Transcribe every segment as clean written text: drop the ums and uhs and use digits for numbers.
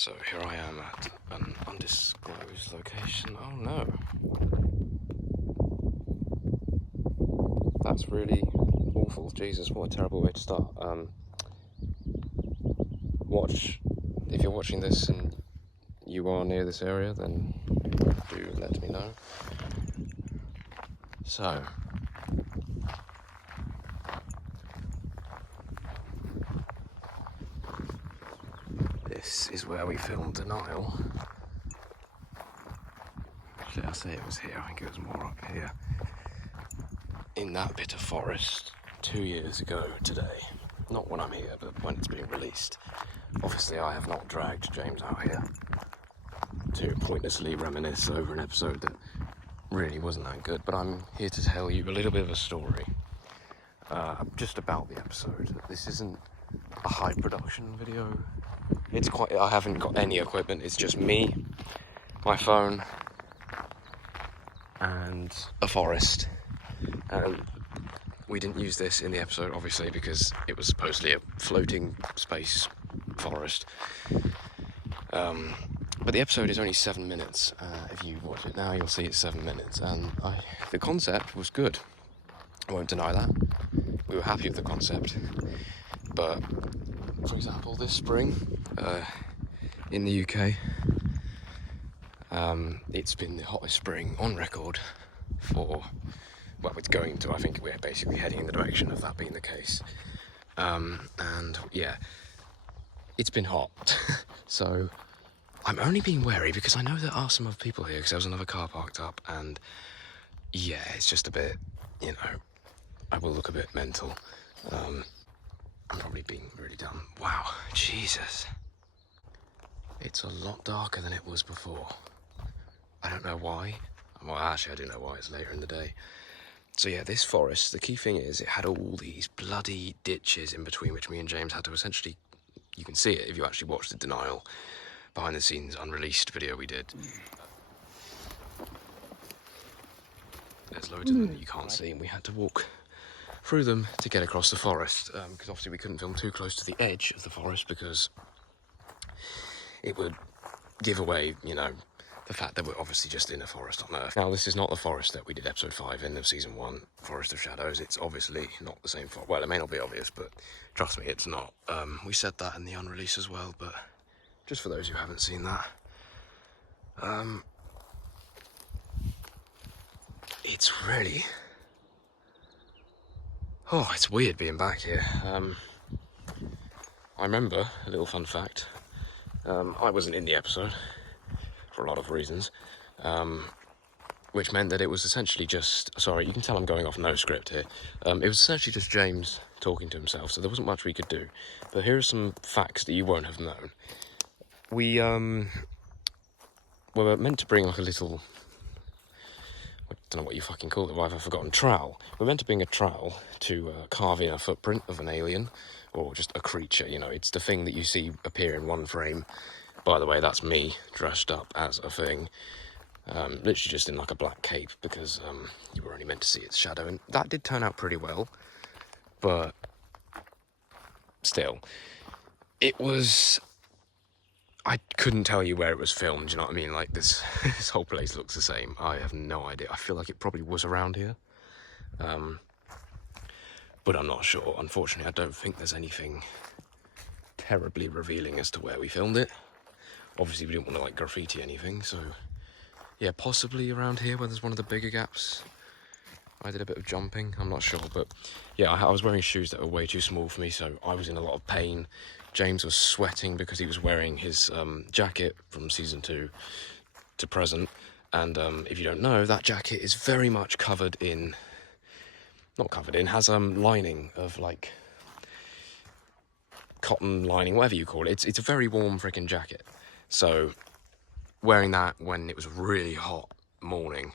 So here I am at an undisclosed location. Oh no. That's really awful. Jesus, what a terrible way to start. If you're watching this and you are near this area, then do let me know. So, this is where we filmed Denial. Actually, I say it was here, I think it was more up here. In that bit of forest 2 years ago today. Not when I'm here, but when it's being released. Obviously, I have not dragged James out here to pointlessly reminisce over an episode that really wasn't that good, but I'm here to tell you a little bit of a story just about the episode. This isn't a high production video. I haven't got any equipment, it's just me, my phone, and a forest. And we didn't use this in the episode, obviously, because it was supposedly a floating space forest. But the episode is only 7 minutes. If you watch it now, you'll see it's 7 minutes. And the concept was good. I won't deny that. We were happy with the concept. But, for example, this spring in the UK, it's been the hottest spring on record for... Well, it's going to. I think we're basically heading in the direction of that being the case. And yeah, it's been hot. So I'm only being wary because I know there are some other people here because there was another car parked up, and yeah, it's just a bit, I will look a bit mental. I'm probably being really dumb. Wow, Jesus. It's a lot darker than it was before. I don't know why. Well, actually, I do know why. It's later in the day. So yeah, this forest, the key thing is it had all these bloody ditches in between, which me and James had to essentially, you can see it if you actually watch the Denial behind the scenes unreleased video we did. There's loads of them that you can't see, and we had to walk through them to get across the forest, because obviously we couldn't film too close to the edge of the forest because it would give away, the fact that we're obviously just in a forest on Earth. Now, this is not the forest that we did episode 5 in of season 1, Forest of Shadows. It's obviously not the same forest. Well, it may not be obvious, but trust me, it's not. We said that in the unreleased as well, but just for those who haven't seen that. It's really... Oh, it's weird being back here. I remember, a little fun fact, I wasn't in the episode, for a lot of reasons, which meant that it was essentially just... Sorry, you can tell I'm going off no script here. It was essentially just James talking to himself, so there wasn't much we could do. But here are some facts that you won't have known. We were meant to bring like a little... I don't know what you fucking call it, why have I forgotten? Trowel. We're meant to bring a trowel to carve in a footprint of an alien, or just a creature, it's the thing that you see appear in one frame. By the way, that's me dressed up as a thing, literally just in like a black cape, because you were only meant to see its shadow, and that did turn out pretty well, but still, it was... I couldn't tell you where it was filmed, do you know what I mean? Like, this whole place looks the same. I have no idea. I feel like it probably was around here, but I'm not sure. Unfortunately, I don't think there's anything terribly revealing as to where we filmed it. Obviously, we didn't want to, like, graffiti anything, so... Yeah, possibly around here where there's one of the bigger gaps. I did a bit of jumping, I'm not sure, but... Yeah, I was wearing shoes that were way too small for me, so I was in a lot of pain. James was sweating because he was wearing his jacket from season 2 to present. And if you don't know, that jacket is very much covered in... Not covered in, has lining of, like... cotton lining, whatever you call it. It's a very warm freaking jacket. So, wearing that when it was a really hot morning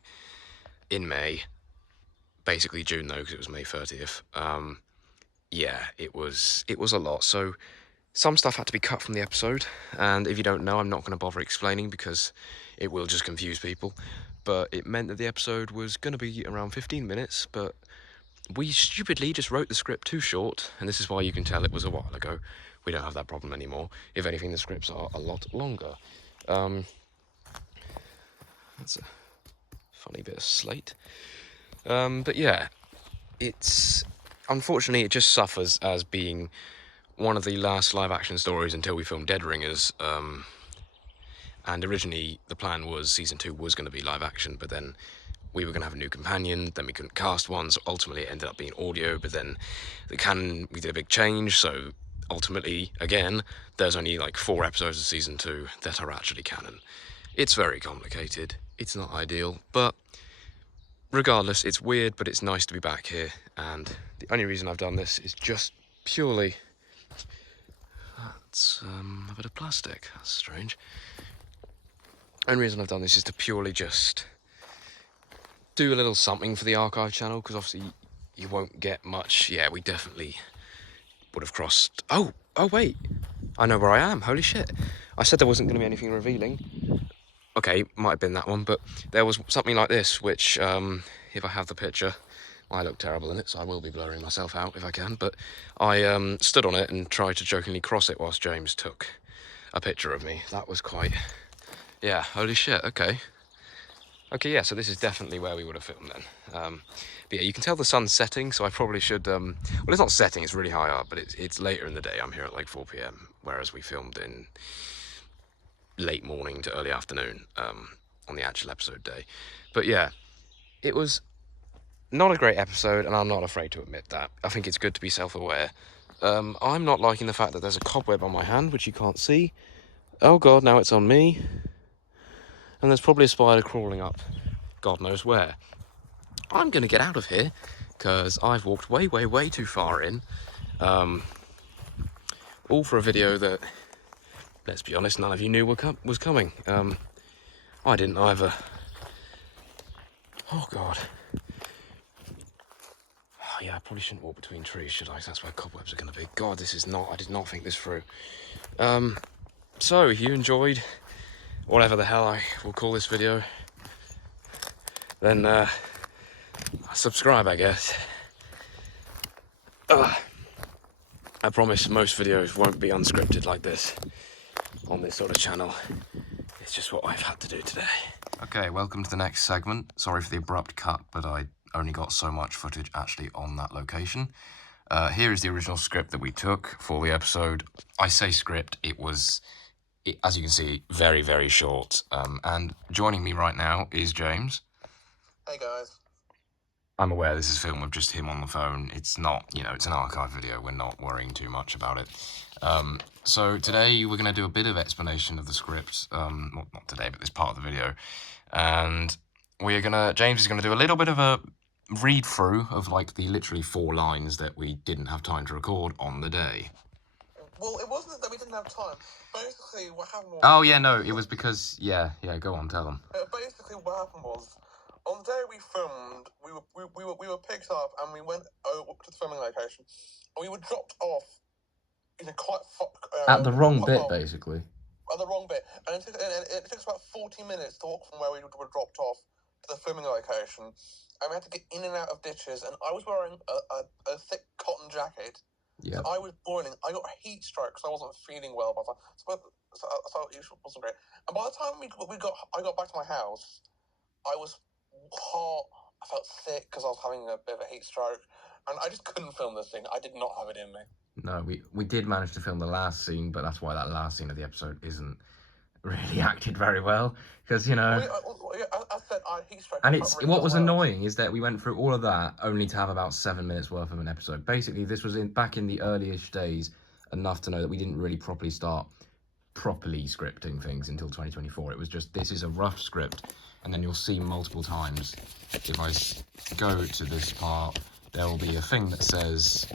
in May, basically June though, because it was May 30th, yeah, it was a lot. So, some stuff had to be cut from the episode, and if you don't know, I'm not going to bother explaining because it will just confuse people. But it meant that the episode was going to be around 15 minutes, but we stupidly just wrote the script too short, and this is why you can tell it was a while ago. we don't have that problem anymore. If anything, the scripts are a lot longer. That's a funny bit of slate. But yeah, unfortunately it just suffers as being one of the last live action stories until we filmed Dead Ringers. And originally the plan was season 2 was going to be live action, but then we were going to have a new companion, then we couldn't cast one, so ultimately it ended up being audio. But then we did a big change, so ultimately, again, there's only like 4 episodes of season 2 that are actually canon. It's very complicated, it's not ideal, but regardless, it's weird, but it's nice to be back here. And the only reason I've done this is just purely... That's a bit of plastic, that's strange. The only reason I've done this is to purely just do a little something for the archive channel, because obviously you won't get much. Yeah, we definitely would have crossed... Oh wait, I know where I am, holy shit. I said there wasn't going to be anything revealing. Okay, might have been that one, but there was something like this, which, if I have the picture, I look terrible in it, so I will be blurring myself out if I can, but I stood on it and tried to jokingly cross it whilst James took a picture of me. That was quite... Yeah, holy shit, okay. Okay, yeah, so this is definitely where we would have filmed then. But yeah, you can tell the sun's setting, so I probably should... well, it's not setting, it's really high up, but it's later in the day. I'm here at like 4 p.m, whereas we filmed in late morning to early afternoon on the actual episode day. But yeah, it was not a great episode, and I'm not afraid to admit that. I think it's good to be self-aware. I'm not liking the fact that there's a cobweb on my hand, which you can't see. Oh god, now it's on me. And there's probably a spider crawling up God knows where. I'm going to get out of here, because I've walked way, way, way too far in. All for a video that, let's be honest, none of you knew was coming. I didn't either. Oh god. Oh yeah, I probably shouldn't walk between trees, should I? That's where cobwebs are going to be. God, I did not think this through. So, if you enjoyed whatever the hell I will call this video, then subscribe, I guess. I promise most videos won't be unscripted like this on this sort of channel. It's just what I've had to do today. Okay, welcome to the next segment. Sorry for the abrupt cut, but I only got so much footage actually on that location. Here is the original script that we took for the episode. I say script, it was, as you can see, very, very short. And joining me right now is James. Hey guys. I'm aware this is filmed with just him on the phone. It's not, it's an archive video. We're not worrying too much about it. So today we're going to do a bit of explanation of the script. Not today, but this part of the video. And James is going to do a little bit of a read through of like the literally 4 lines that we didn't have time to record on the day. Well, it wasn't that we didn't have time. Basically, what happened was... Oh, yeah, no, it was because... Yeah, go on, tell them. Basically, what happened was, on the day we filmed, we were picked up and we went over to the filming location, and we were dropped off in a quite... at the wrong bit, basically. At the wrong bit. And it took us about 40 minutes to walk from where we were dropped off to the filming location, and we had to get in and out of ditches, and I was wearing a thick cotton jacket. Yeah. So I was boiling. I got a heat stroke because I wasn't feeling well. So it wasn't great. And by the time I got back to my house, I was hot. I felt sick because I was having a bit of a heat stroke, and I just couldn't film this thing. I did not have it in me. No, we did manage to film the last scene, but that's why that last scene of the episode isn't really acted very well, because I said I had heat stroke. And what was annoying is that we went through all of that only to have about 7 minutes worth of an episode. Basically, this was back in the early-ish days, enough to know that we didn't really start properly scripting things until 2024. It was just, this is a rough script, and then you'll see multiple times, if I go to this part, there will be a thing that says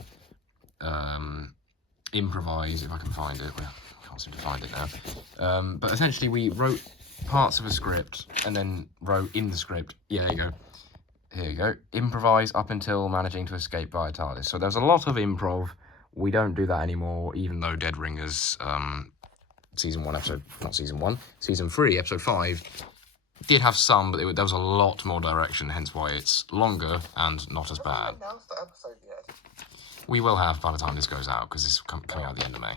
improvise, if I can find it. Well, I can't seem to find it now. But essentially, we wrote parts of a script and then wrote in the script, yeah, here you go, improvise up until managing to escape via TARDIS. So there's a lot of improv. We don't do that anymore, even though Dead Ringers season 3 episode 5 did have some, but there was a lot more direction, hence why it's longer and not as bad. Announced the episode yet? we will have by the time this goes out, because this is coming out at the end of May.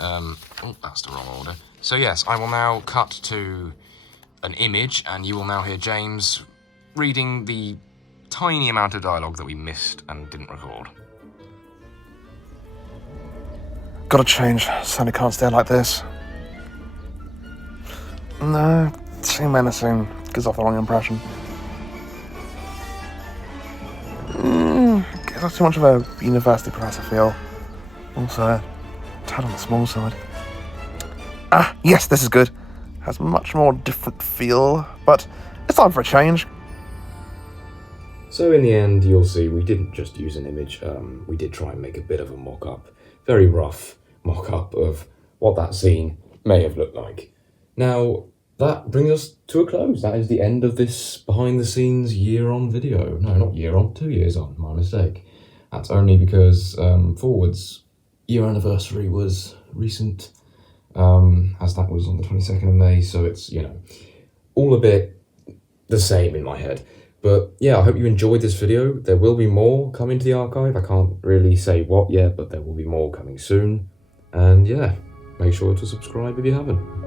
Oh, that's the wrong order. So yes, I will now cut to an image, and you will now hear James reading the tiny amount of dialogue that we missed and didn't record. Gotta change. Sandy can't stay like this. No, too menacing. Gives off the wrong impression. Gives off too much of a university professor feel. Also, a tad on the small side. Ah, yes, this is good. Has much more different feel, but it's time for a change. So in the end, you'll see we didn't just use an image. We did try and make a bit of a mock-up, very rough mock-up of what that scene may have looked like. Now, that brings us to a close. That is the end of this behind-the-scenes year-on video. No, not year-on, 2 years on, my mistake. That's only because Forward's year anniversary was recent, as that was on the 22nd of May, so it's, you know, all a bit the same in my head. But yeah, I hope you enjoyed this video. There will be more coming to the archive. I can't really say what yet, but there will be more coming soon. And yeah, make sure to subscribe if you haven't.